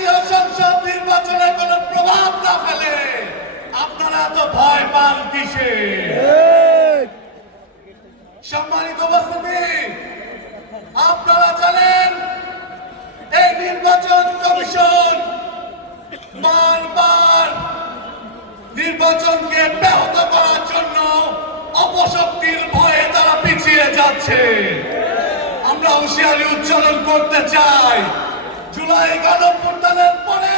জাতীয় সংসদ নির্বাচনে কোনো প্রভাব না ফেলে আপনারা তো ভয় পান কিসে? সম্মানিত উপস্থিতি, আপনারা জানেন এই নির্বাচন কমিশন বারবার নির্বাচনকে ব্যাহত করার জন্য অপশক্তির ভয়ে তারা পিছিয়ে যাচ্ছে। আমরা হুঁশিয়ারি উচ্চারণ করতে চাই, জুলাই গণঅভ্যুত্থানের পরে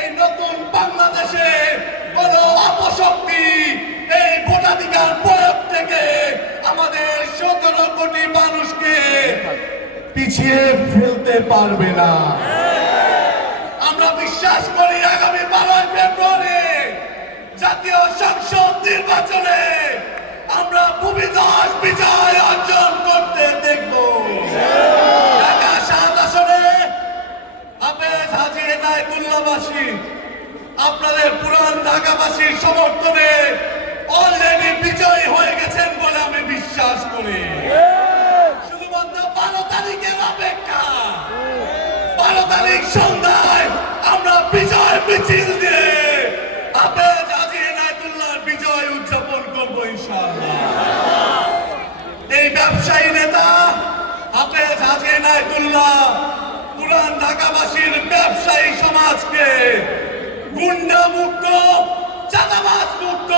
এই নতুন বাংলাদেশে কোন অপশক্তি এই ভোটাধিকার প্রয়োগ থেকে আমাদের 17 কোটি মানুষকে পিছিয়ে ফেলতে পারবে না। আমরা বিশ্বাস করি আগামী 12 ফেব্রুয়ারি জাতীয় সংসদ নির্বাচনে আমরা ভূমিধস বিজয় অর্জন করতে দেখব। ঢাকা 7 আসনে হাফেজ হাজী এনায়েতুল্লাহবাসী আপনাদের পুরান ঢাকাবাসীর সমর্থনে অলরেডি বিজয়ী হয়ে গেছেন বলে আমি বিশ্বাস করি। শুধুমাত্র 12 তারিখের অপেক্ষা। 12 তারিখ সন্ধ্যায় আমরা বিজয় মিছিল দিয়ে হাফেজ হাজী এনায়েতুল্লাহর বিজয় উদযাপন করবো ইনশাআল্লাহ। এই ব্যবসায়ী নেতা হাফেজ হাজী এনায়েতুল্লাহ পুরান ঢাকাবাসীর ব্যবসায়ী সমাজকে গুন্ডা মুক্ত, চাঁদাবাজ মুক্ত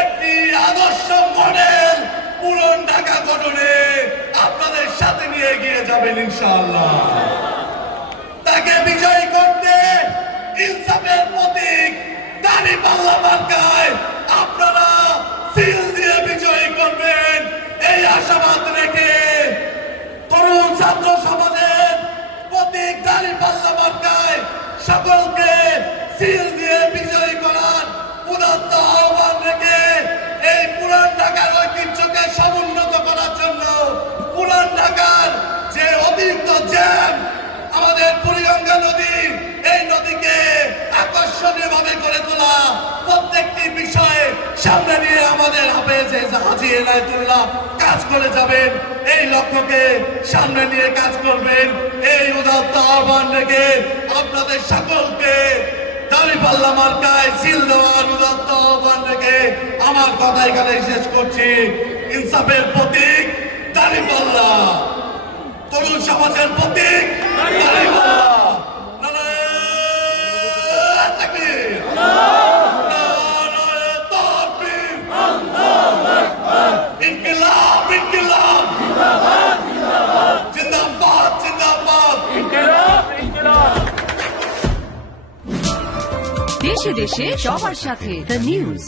একটি আদর্শ মডেল পুরান ঢাকা গঠনে আপনাদের সাথে নিয়ে এগিয়ে যাবেন ইনশাআল্লাহ। তাকে বিজয়ী করতে ইনসাফের প্রতীক দাঁড়িপাল্লা মার্কায় আপনারা সিল দিয়ে বিজয়ী করবেন এই আশাবাদ রেখে তরুণ ছাত্র সমাজের প্রতীক দাঁড়িপাল্লা মার্কায় সকলকে সিল দিয়ে বিজয়ী করার উদাত্ত আহ্বান রেখে এই পুরান ঢাকার ঐতিহ্যকে সমুন্নত করার জন্য পুরান ঢাকার যে অতিরিক্ত জ্যাম আমাদের বুড়িগঙ্গা নদী, এই নদীকে আকর্ষণীয় ভাবে করে তোলা, প্রত্যেকটি বিষয়ে সামনে নিয়ে আমাদের হাফেজ হাজী এনায়েতুল্লাহ কাজ করে যাবেন। এই লক্ষ্যকে সামনে নিয়ে কাজ করবেন। এই উদাত্ত আহ্বান রেখে আপনাদের সকলকে দাঁড়িপাল্লা মার্কায় সিল দেওয়ার উদাত্ত আহ্বান রেখে আমার কথা এখানে শেষ করছি। ইনসাফের প্রতীক দাঁড়িপাল্লা, তরুণ সমাজের প্রতীক দাঁড়িপাল্লা। নারায়ে তাকবীর, নারায়ে তাকবীর, ইনকিলাব ইনকিলাব, জিন্দাবাদ জিন্দাবাদ, দেশে দেশে সবার সাথে দ্য নিউজ।